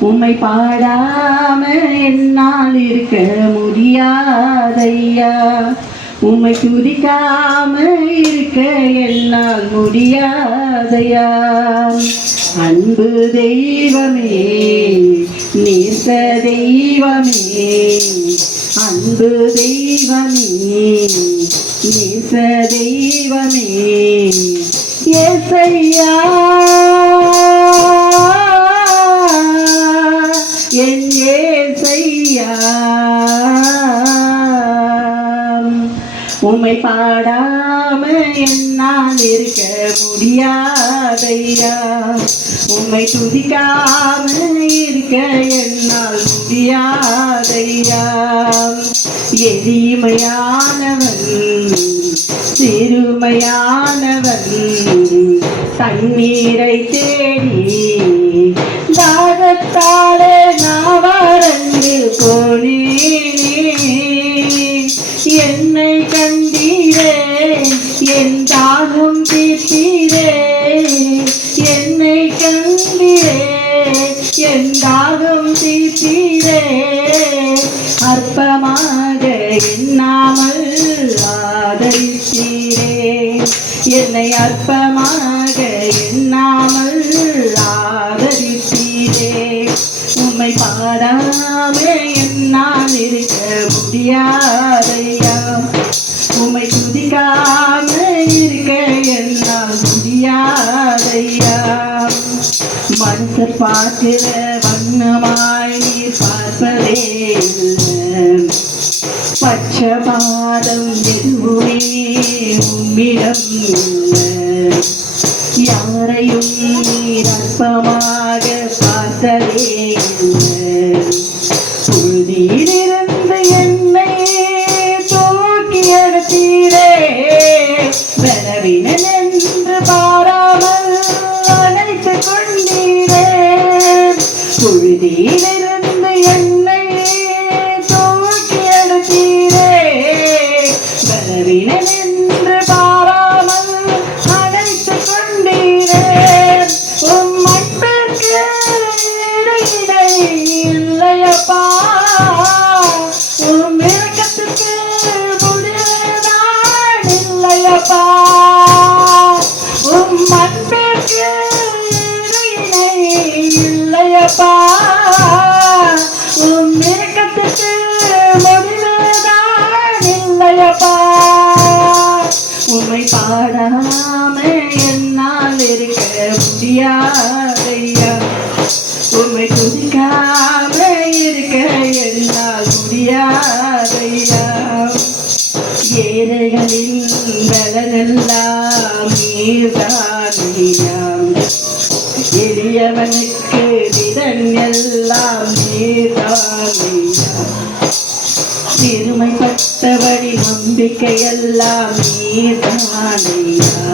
உம்மை பாடாம என்னால் இருக்க முடியாதையா உம்மை துதிக்காம இருக்க என்னால் முடியாதையா அன்பு தெய்வமே நேச தெய்வமே அன்பு தெய்வமே நேச தெய்வமே. ஏசையா. என் ஏசையா உம்மை பாடாம என்னால் இருக்க முடியாதையா. உம்மை துதிக்காம இருக்க என்னால் முடியாதையா. எளிமையானவன் சிறுமையானவன் தண்ணீரை தேடி தாகத்தாலே நாவாரந்து போனேனே. என்னை கண்டீரே என் தாகம் தீர்த்தீரே. என்னை கண்டீரே என் தாகம் தீர்த்தீரே. அற்பமாக எண்ணாமல் ஆதரித்தீரே. என்னை உண்மை பாடாமே என்னால் இருக்க முடியாதையா உண்மை துதிக்காம இருக்க என்னால் முடியாதையா மனுஷர் பார்க்கிற வண்ணமாய் நீர் பார்ப்பதே பட்சபாதம் எதுவுமே உம்மிடம் யாரையும் நீர் அற்பமாக பார்த்ததே Goodbye. பாடாம என்னால் இருக்க முடியாதையா உம்மை துதிக்காம இருக்க என்னால் முடியாதையா ஏழைகளின் பலனெல்லாம் நீர்தானையா எளியவனுக்கு திறன் எல்லாம் நீர்தானையா சிறுமைப்பட்டவழி நம்பிக்கையெல்லாம் நீர்தானையா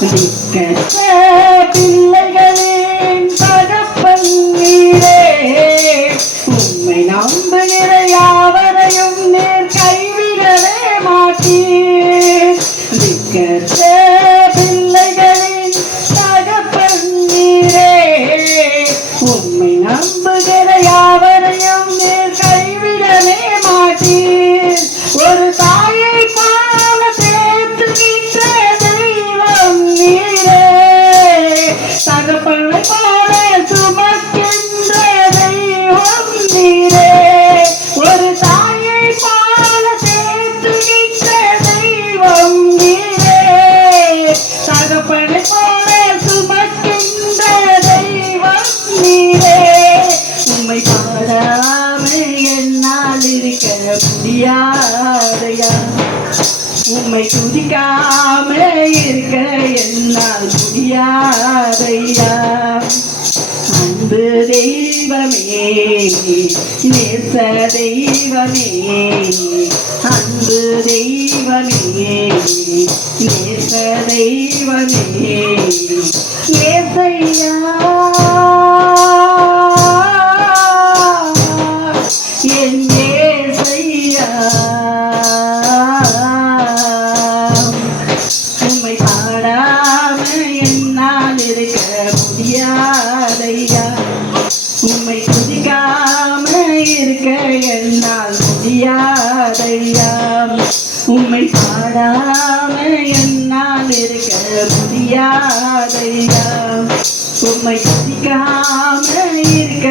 திக்கற்ற முடியாதையா உம்மை துதிக்காமலே இருக்க என்னால் முடியாதையா? அன்பு தெய்வமே நேச தெய்வமே அன்பு தெய்வமே நேச தெய்வமே. நேசையா? முடியாதையா உம்மை துதிக்காமல் இருக்க